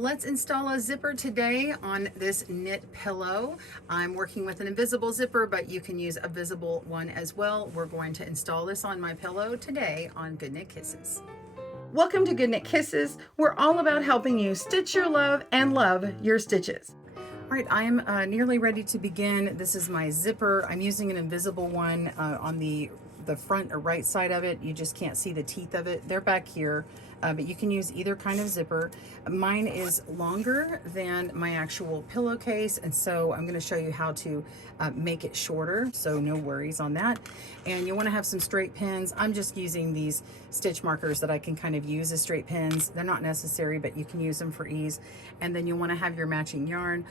Let's install a zipper today on this knit pillow. I'm working with an invisible zipper, but you can use a visible one as well. We're going to install this on my pillow today on GoodKnit Kisses. Welcome to GoodKnit Kisses. We're all about helping you stitch your love and love your stitches. All right, I'm nearly ready to begin. This is my zipper. I'm using an invisible one on the front or right side of it. You just can't see the teeth of it. They're back here, but you can use either kind of zipper. Mine is longer than my actual pillowcase, and so I'm gonna show you how to make it shorter, so no worries on that. And you wanna have some straight pins. I'm just using these stitch markers that I can kind of use as straight pins. They're not necessary, but you can use them for ease. And then you wanna have your matching yarn.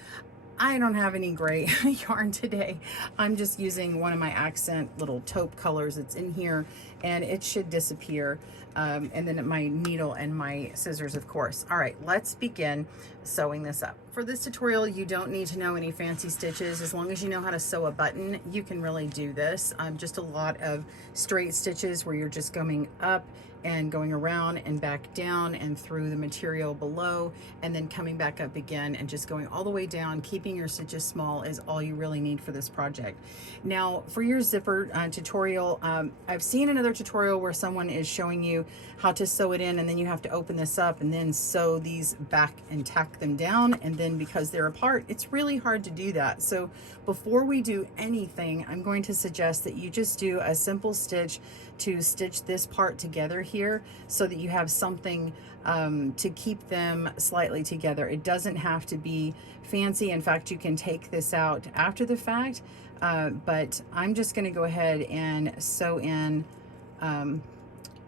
I don't have any gray yarn today. I'm just using one of my accent little taupe colors that's in here, and it should disappear. And then my needle and my scissors, of course. All right, let's begin sewing this up. For this tutorial, you don't need to know any fancy stitches. As long as you know how to sew a button, you can really do this. Just a lot of straight stitches where you're just going up and going around and back down and through the material below, and then coming back up again and just going all the way down. Keeping your stitches small is all you really need for this project. Now for your zipper tutorial, I've seen another tutorial where someone is showing you how to sew it in, and then you have to open this up and then sew these back and tack them down, and then because they're apart, it's really hard to do that. So before we do anything, I'm going to suggest that you just do a simple stitch to stitch this part together here, so that you have something to keep them slightly together. It doesn't have to be fancy. In fact, you can take this out after the fact, but I'm just going to go ahead and sew in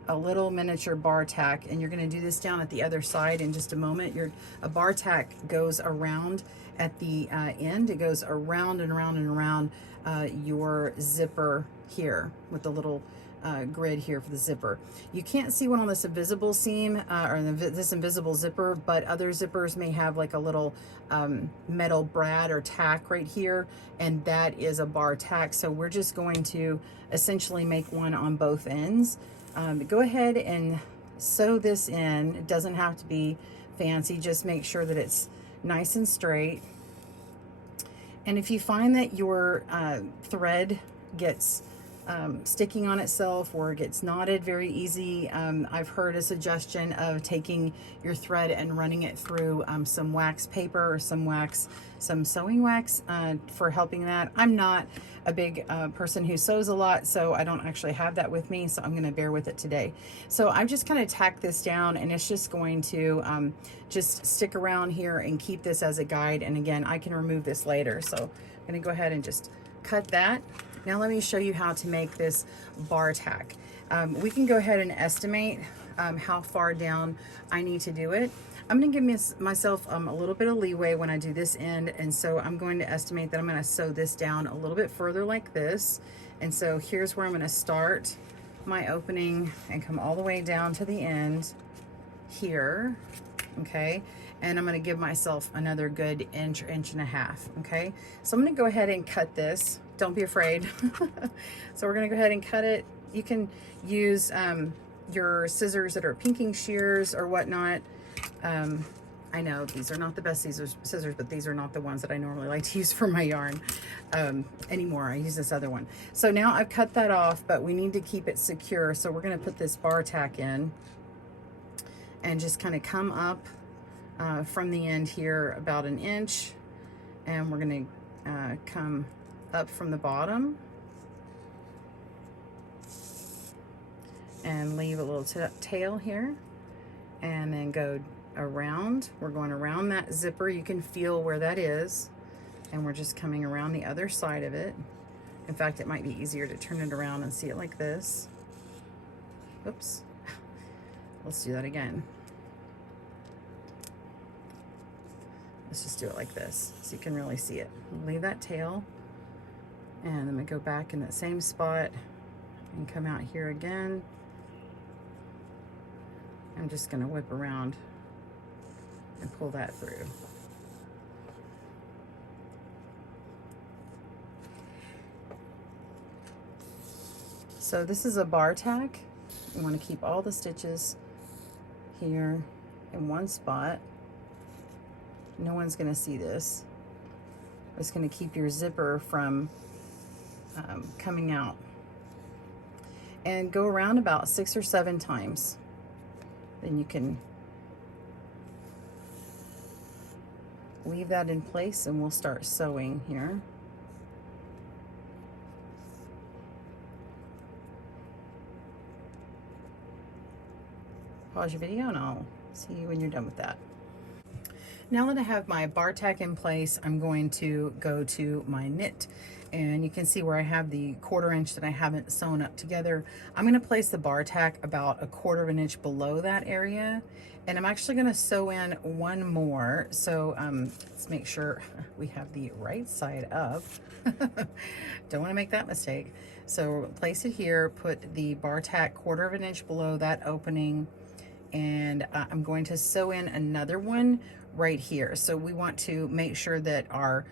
a little miniature bar tack, and you're going to do this down at the other side in just a moment. A bar tack goes around at the end. It goes around and around and around your zipper here with the little grid here for the zipper. You can't see one on this invisible seam or this invisible zipper, but other zippers may have like a little metal brad or tack right here, and that is a bar tack. So we're just going to essentially make one on both ends. Go ahead and sew this in. It doesn't have to be fancy, just make sure that it's nice and straight. And if you find that your thread gets sticking on itself or gets knotted very easy, I've heard a suggestion of taking your thread and running it through some wax paper or some sewing wax for helping that. I'm not a big person who sews a lot, so I don't actually have that with me, so I'm going to bear with it today. So I've just kind of tacked this down, and it's just going to just stick around here and keep this as a guide. And again, I can remove this later, so I'm going to go ahead and just cut that. Now let me show you how to make this bar tack. We can go ahead and estimate how far down I need to do it. I'm going to give myself a little bit of leeway when I do this end, and so I'm going to estimate that I'm going to sew this down a little bit further like this. And so here's where I'm going to start my opening and come all the way down to the end here, okay? And I'm going to give myself another good inch or inch and a half, okay? So I'm going to go ahead and cut this. Don't be afraid. So we're going to go ahead and cut it. You can use your scissors that are pinking shears or whatnot. I know these are not the best scissors, but these are not the ones that I normally like to use for my yarn anymore. I use this other one. So now I've cut that off, but we need to keep it secure. So we're going to put this bar tack in and just kind of come up from the end here about an inch, and we're going to come up from the bottom and leave a little tail here, and then go around. We're going around that zipper. You can feel where that is, and we're just coming around the other side of it. In fact, it might be easier to turn it around and see it like this. Oops. Let's do that again. Let's just do it like this so you can really see it. Leave that tail, and then we go back in that same spot and come out here again. I'm just going to whip around and pull that through. So this is a bar tack. You want to keep all the stitches here in one spot. No one's gonna see this. It's gonna keep your zipper from coming out. And go around about 6 or 7 times. Then you can leave that in place and we'll start sewing here. Pause your video and I'll see you when you're done with that. Now that I have my bar tack in place, I'm going to go to my knit, and you can see where I have the 1/4 inch that I haven't sewn up together. I'm going to place the bar tack about 1/4 of an inch below that area, and I'm actually going to sew in one more. So let's make sure we have the right side up. Don't want to make that mistake. So place it here, put the bar tack 1/4 of an inch below that opening, and I'm going to sew in another one right here. So we want to make sure that our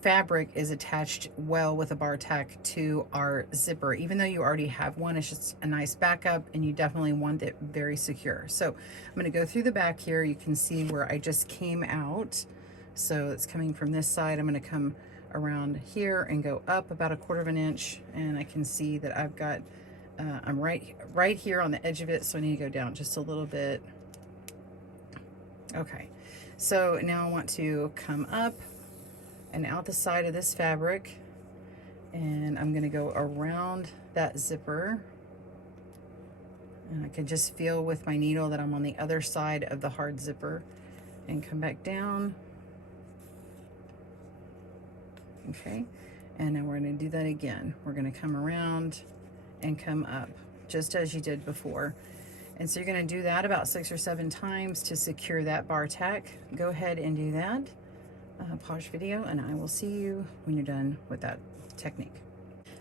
fabric is attached well with a bar tack to our zipper. Even though you already have one, it's just a nice backup, and you definitely want it very secure. So I'm going to go through the back here. You can see where I just came out. So it's coming from this side. I'm going to come around here and go up about 1/4 of an inch, and I can see that I've got I'm right here on the edge of it, so I need to go down just a little bit. Okay, so now I want to come up and out the side of this fabric, and I'm going to go around that zipper, and I can just feel with my needle that I'm on the other side of the hard zipper, and come back down. Okay, and then we're going to do that again. We're going to come around and come up just as you did before. And so you're going to do that about 6 or 7 times to secure that bar tack. Go ahead and do that. Pause video, and I will see you when you're done with that technique.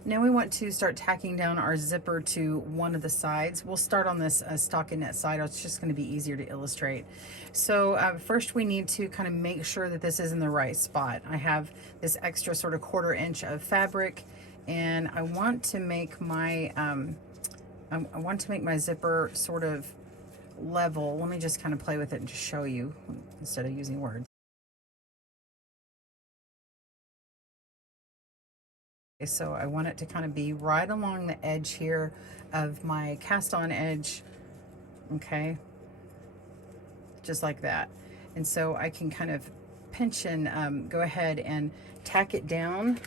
Now we want to start tacking down our zipper to one of the sides. We'll start on this stockinette side. It's just going to be easier to illustrate. So first we need to kind of make sure that this is in the right spot. I have this extra sort of 1/4 inch of fabric, and I want to make my I want to make my zipper sort of level. Let me just kind of play with it and just show you instead of using words. So I want it to kind of be right along the edge here of my cast on edge, okay, just like that. And so I can kind of pinch and go ahead and tack it down,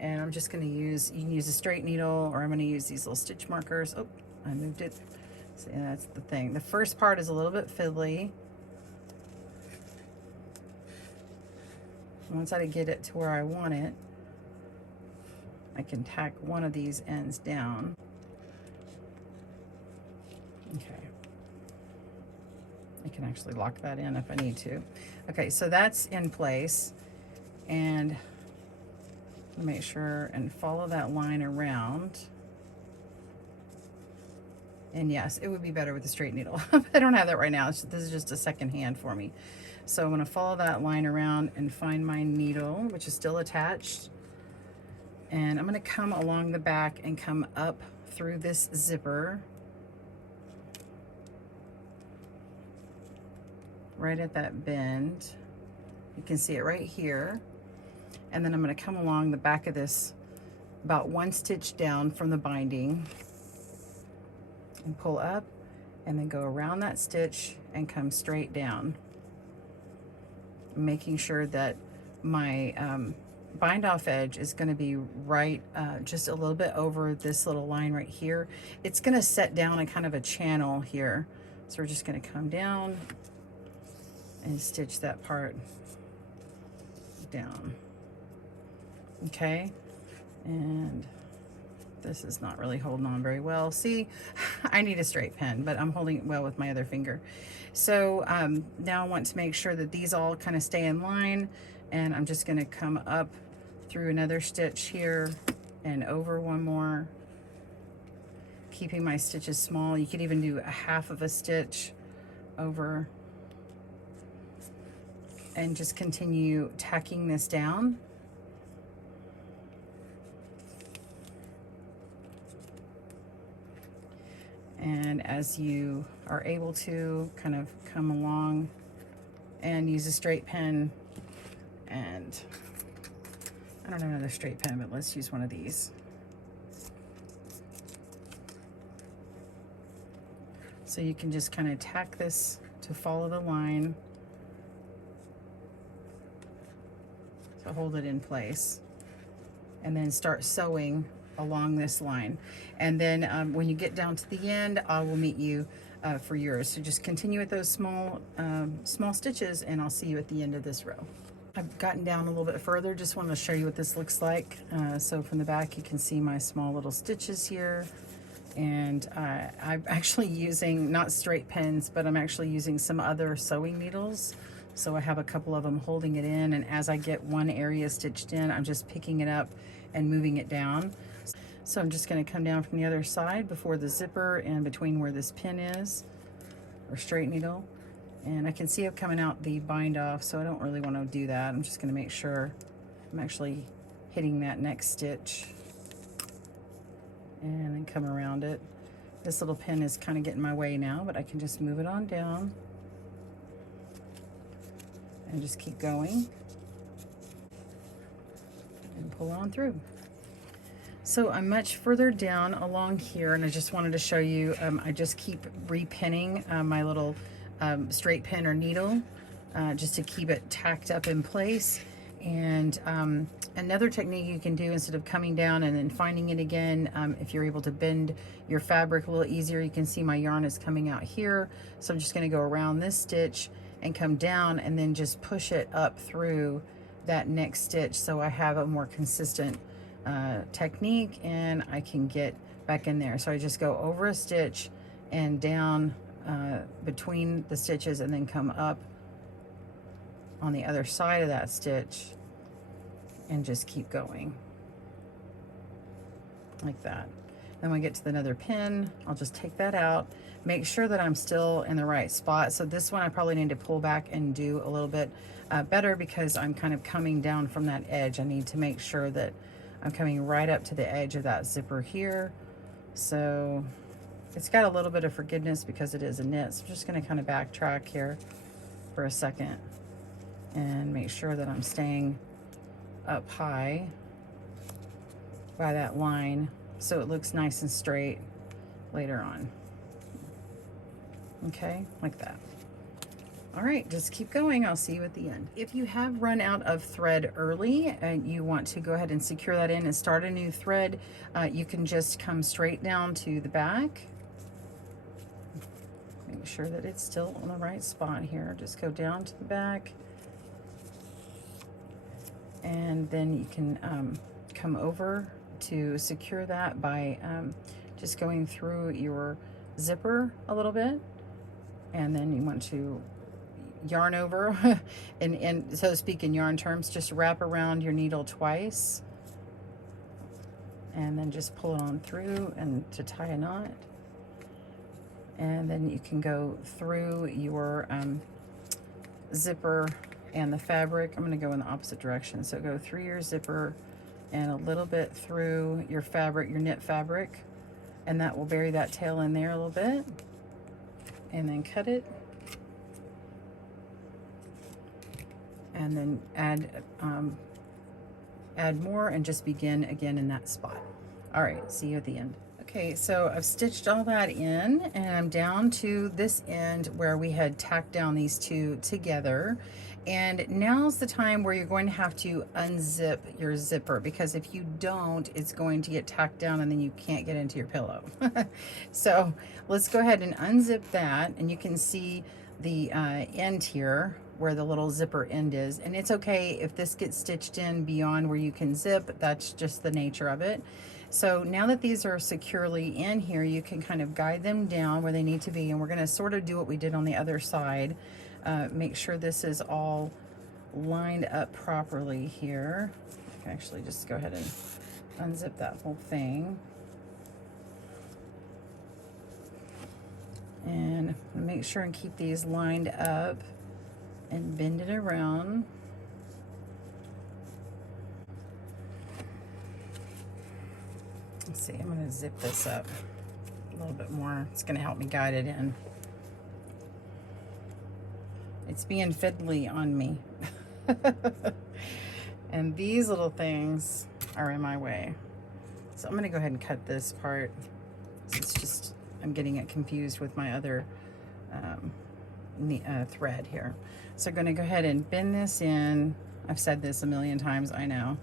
and I'm just going to use, you can use a straight needle, or I'm going to use these little stitch markers. Oh, I moved it. See, that's the thing. The first part is a little bit fiddly. Once I get it to where I want it, I can tack one of these ends down. Okay. I can actually lock that in if I need to. Okay, so that's in place, and make sure and follow that line around. And yes, it would be better with a straight needle. I don't have that right now. This is just a second hand for me. So I'm going to follow that line around and find my needle, which is still attached. And I'm going to come along the back and come up through this zipper right at that bend. You can see it right here. And then I'm going to come along the back of this about 1 stitch down from the binding and pull up, and then go around that stitch and come straight down, making sure that my bind off edge is going to be right just a little bit over this little line right here. It's going to set down a kind of a channel here, so we're just going to come down and stitch that part down. Okay, and this is not really holding on very well. See, I need a straight pen, but I'm holding it well with my other finger. So now I want to make sure that these all kind of stay in line, and I'm just going to come up through another stitch here and over one more, keeping my stitches small. You could even do a 1/2 of a stitch over, and just continue tacking this down. And as you are able to, kind of come along and use a straight pin, and I don't have another straight pin, but let's use one of these. So you can just kind of tack this to follow the line to hold it in place, and then start sewing along this line. And then when you get down to the end, I will meet you for yours. So just continue with those small stitches, and I'll see you at the end of this row. I've gotten down a little bit further, just want to show you what this looks like. So from the back you can see my small little stitches here, and I'm actually using not straight pins, but I'm actually using some other sewing needles. So I have a couple of them holding it in, and as I get one area stitched in, I'm just picking it up and moving it down. So I'm just going to come down from the other side before the zipper and between where this pin is, or straight needle. And I can see it coming out the bind off, so I don't really want to do that. I'm just going to make sure I'm actually hitting that next stitch and then come around it. This little pin is kind of getting in my way now, but I can just move it on down and just keep going and pull on through. So I'm much further down along here, and I just wanted to show you, I just keep repinning my little straight pin or needle just to keep it tacked up in place. And another technique you can do, instead of coming down and then finding it again, if you're able to bend your fabric a little easier, you can see my yarn is coming out here. So I'm just going to go around this stitch and come down and then just push it up through that next stitch, so I have a more consistent technique and I can get back in there. So I just go over a stitch and down between the stitches, and then come up on the other side of that stitch and just keep going like that. Then when I get to another pin, I'll just take that out, make sure that I'm still in the right spot. So this one I probably need to pull back and do a little bit better, because I'm kind of coming down from that edge. I need to make sure that I'm coming right up to the edge of that zipper here. So it's got a little bit of forgiveness because it is a knit. So I'm just going to kind of backtrack here for a second and make sure that I'm staying up high by that line so it looks nice and straight later on. Okay, like that. All right, just keep going. I'll see you at the end. If you have run out of thread early and you want to go ahead and secure that in and start a new thread, you can just come straight down to the back. Make sure that it's still on the right spot here. Just go down to the back, and then you can come over to secure that by just going through your zipper a little bit, and then you want to yarn over and so to speak in yarn terms, just wrap around your needle twice and then just pull it on through and to tie a knot. And then you can go through your zipper and the fabric. I'm going to go in the opposite direction, so go through your zipper and a little bit through your fabric, your knit fabric, and that will bury that tail in there a little bit, and then cut it, and then add more and just begin again in that spot. All right, see you at the end. Okay, so I've stitched all that in, and I'm down to this end where we had tacked down these two together. And now's the time where you're going to have to unzip your zipper, because if you don't, it's going to get tacked down and then you can't get into your pillow. So let's go ahead and unzip that, and you can see the end here where the little zipper end is. And it's okay if this gets stitched in beyond where you can zip, that's just the nature of it. So now that these are securely in here, you can kind of guide them down where they need to be, and we're going to sort of do what we did on the other side. Make sure this is all lined up properly here. I can actually just go ahead and unzip that whole thing. And make sure and keep these lined up and bend it around. Let's see, I'm going to zip this up a little bit more. It's going to help me guide it in. It's being fiddly on me. And these little things are in my way. So I'm gonna go ahead and cut this part. It's just, I'm getting it confused with my other thread here. So I'm gonna go ahead and bend this in. I've said this a million times, I know.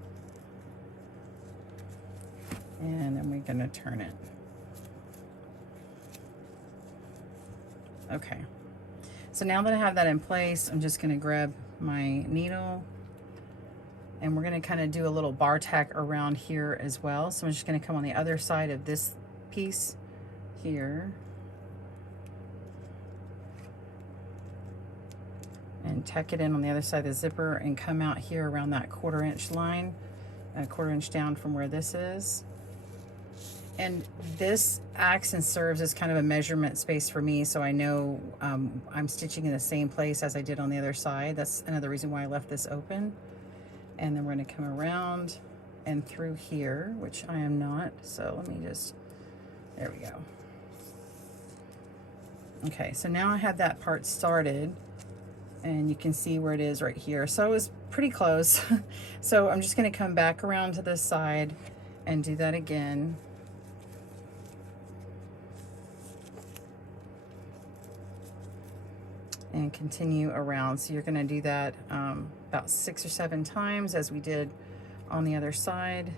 And then we're gonna turn it. Okay. So now that I have that in place, I'm just gonna grab my needle and we're gonna kind of do a little bar tack around here as well. So I'm just gonna come on the other side of this piece here and tack it in on the other side of the zipper and come out here around that 1/4 inch line, a 1/4 inch down from where this is. And this acts and serves as kind of a measurement space for me, so I know I'm stitching in the same place as I did on the other side. That's another reason why I left this open. And then we're gonna come around and through here, which I am not, so let me just, there we go. Okay, so now I have that part started and you can see where it is right here. So it was pretty close. So I'm just gonna come back around to this side and do that again. And continue around. So you're gonna do that about 6 or 7 times as we did on the other side.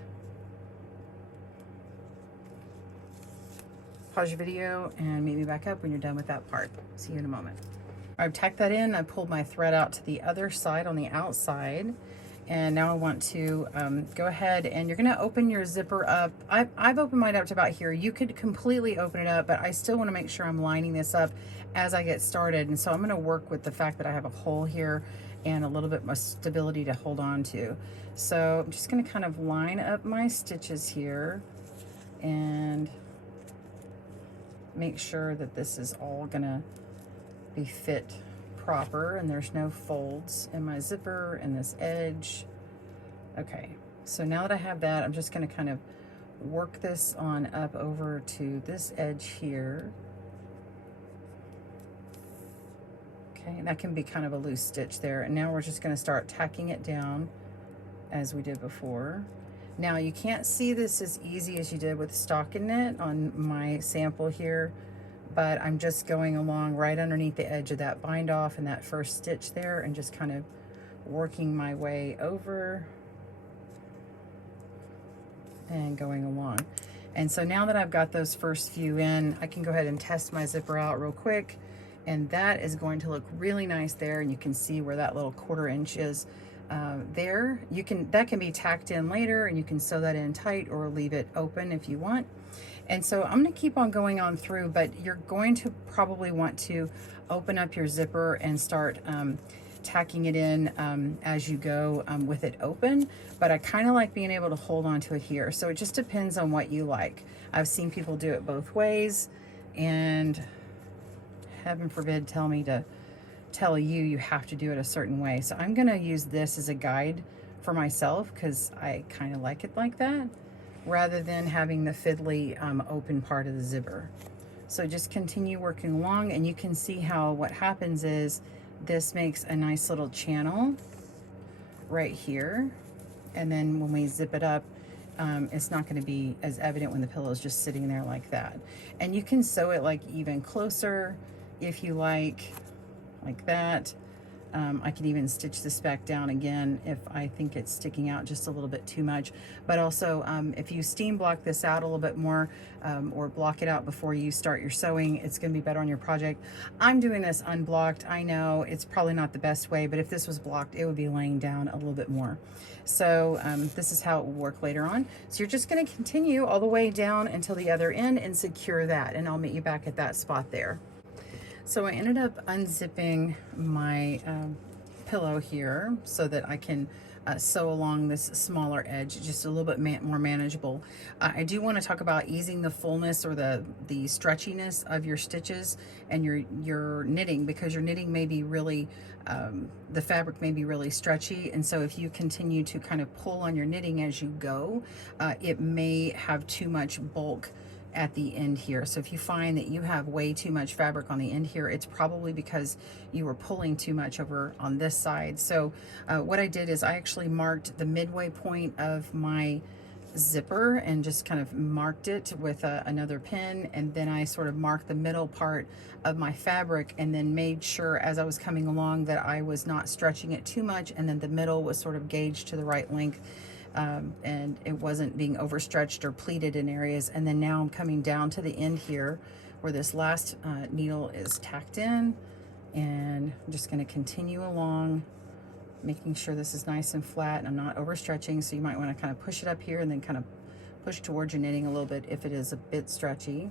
Pause your video and meet me back up when you're done with that part. See you in a moment. I've tacked that in, I pulled my thread out to the other side on the outside. And now I want to go ahead and you're gonna open your zipper up. I've opened mine up to about here. You could completely open it up, but I still wanna make sure I'm lining this up as I get started. And so I'm gonna work with the fact that I have a hole here and a little bit more stability to hold on to. So I'm just gonna kind of line up my stitches here and make sure that this is all gonna be fit proper and there's no folds in my zipper and this edge. Okay, so now that I have that, I'm just going to kind of work this on up over to this edge here. Okay, and that can be kind of a loose stitch there. And now we're just going to start tacking it down as we did before. Now you can't see this as easy as you did with stocking knit on my sample here, but I'm just going along right underneath the edge of that bind off and that first stitch there and just kind of working my way over and going along. And so now that I've got those first few in, I can go ahead and test my zipper out real quick, and that is going to look really nice there. And you can see where that little 1/4 inch is there. That can be tacked in later and you can sew that in tight or leave it open if you want. And so I'm going to keep on going on through, but you're going to probably want to open up your zipper and start tacking it in as you go with it open. But I kind of like being able to hold on to it here. So it just depends on what you like. I've seen people do it both ways, and heaven forbid tell me to tell you have to do it a certain way. So I'm going to use this as a guide for myself because I kind of like it like that, rather than having the fiddly open part of the zipper. So just continue working along, and you can see how what happens is this makes a nice little channel right here. And then when we zip it up, it's not going to be as evident when the pillow is just sitting there like that. And you can sew it like even closer if you like that. I can even stitch this back down again if I think it's sticking out just a little bit too much. But also, if you steam block this out a little bit more, or block it out before you start your sewing, it's going to be better on your project. I'm doing this unblocked. I know it's probably not the best way, but if this was blocked, it would be laying down a little bit more. So this is how it will work later on. So you're just going to continue all the way down until the other end and secure that, and I'll meet you back at that spot there. So I ended up unzipping my pillow here so that I can sew along this smaller edge, just a little bit more manageable. I do want to talk about easing the fullness or the stretchiness of your stitches and your knitting, because your knitting may be really, the fabric may be really stretchy, and so if you continue to kind of pull on your knitting as you go, it may have too much bulk at the end here. So if you find that you have way too much fabric on the end here, it's probably because you were pulling too much over on this side. So what I did is I actually marked the midway point of my zipper and just kind of marked it with another pin, and then I sort of marked the middle part of my fabric and then made sure as I was coming along that I was not stretching it too much, and then the middle was sort of gauged to the right length. And it wasn't being overstretched or pleated in areas. And then now I'm coming down to the end here where this last needle is tacked in, and I'm just going to continue along, making sure this is nice and flat and I'm not overstretching. So you might want to kind of push it up here and then kind of push towards your knitting a little bit if it is a bit stretchy.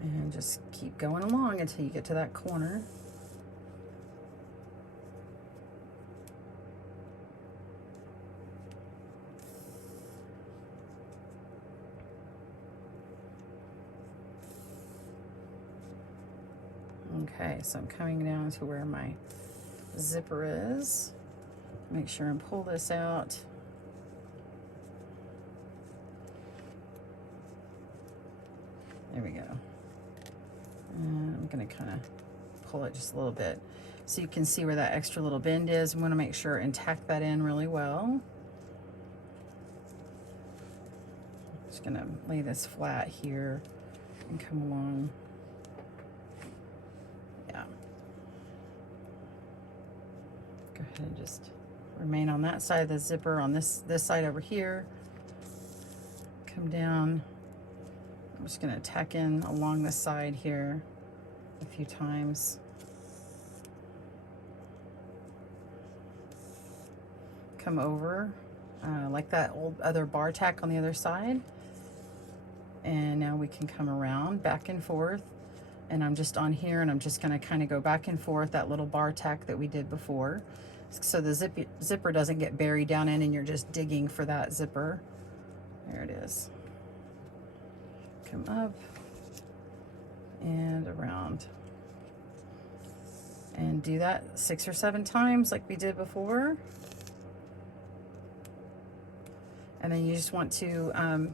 And just keep going along until you get to that corner. Okay, so I'm coming down to where my zipper is. Make sure and pull this out. There we go. And I'm going to kind of pull it just a little bit so you can see where that extra little bend is. I'm going to make sure and tack that in really well. Just going to lay this flat here and come along. Yeah. Go ahead and just remain on that side of the zipper, on this side over here. Come down. I'm just going to tack in along the side here a few times. Come over like that old other bar tack on the other side. And now we can come around back and forth. And I'm just on here, and I'm just going to kind of go back and forth that little bar tack that we did before, so the zipper doesn't get buried down in and you're just digging for that zipper. There it is. Come up and around, and do that 6 or 7 times like we did before. And then you just want to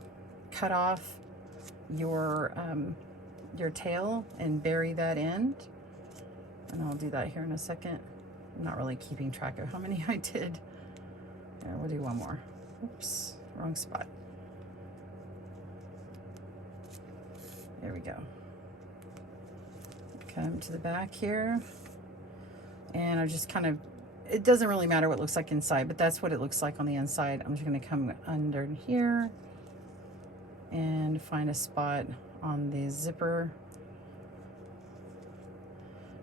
cut off your tail and bury that end. And I'll do that here in a second. I'm not really keeping track of how many I did. Yeah, we'll do one more. Oops, wrong spot. There we go. Come to the back here. And I just kind of, it doesn't really matter what it looks like inside, but that's what it looks like on the inside. I'm just going to come under here and find a spot on the zipper.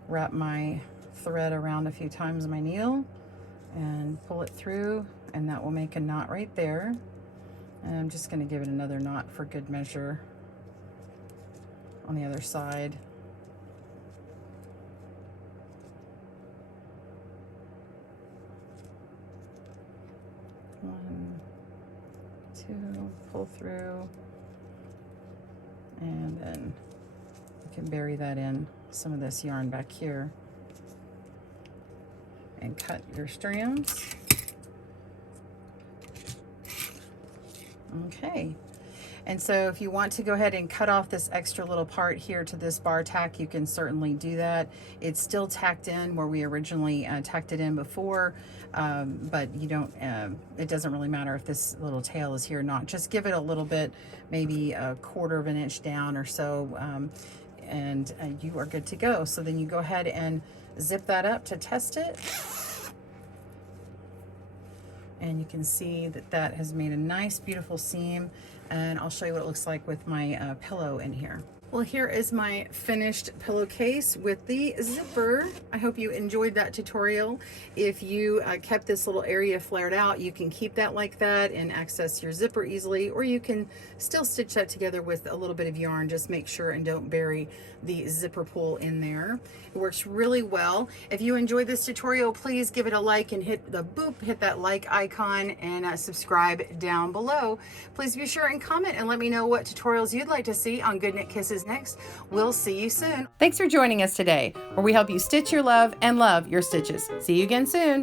Wrap my thread around a few times my needle and pull it through, and that will make a knot right there. And I'm just going to give it another knot for good measure on the other side. One, two, pull through, and then you can bury that in some of this yarn back here and cut your strands. Okay, and so if you want to go ahead and cut off this extra little part here to this bar tack, you can certainly do that. It's still tacked in where we originally tacked it in before, but you don't, it doesn't really matter if this little tail is here or not. Just give it a little bit, maybe a 1/4 of an inch down or so, and you are good to go. So then you go ahead and zip that up to test it. And you can see that that has made a nice, beautiful seam. And I'll show you what it looks like with my pillow in here. Well, here is my finished pillowcase with the zipper. I hope you enjoyed that tutorial. If you kept this little area flared out, you can keep that like that and access your zipper easily, or you can still stitch that together with a little bit of yarn. Just make sure and don't bury the zipper pull in there. It works really well. If you enjoyed this tutorial, please give it a like and hit the boop, hit that like icon, and subscribe down below. Please be sure and comment and let me know what tutorials you'd like to see on GoodKnit Kisses next. We'll see you soon. Thanks for joining us today, where we help you stitch your love and love your stitches. See you again soon.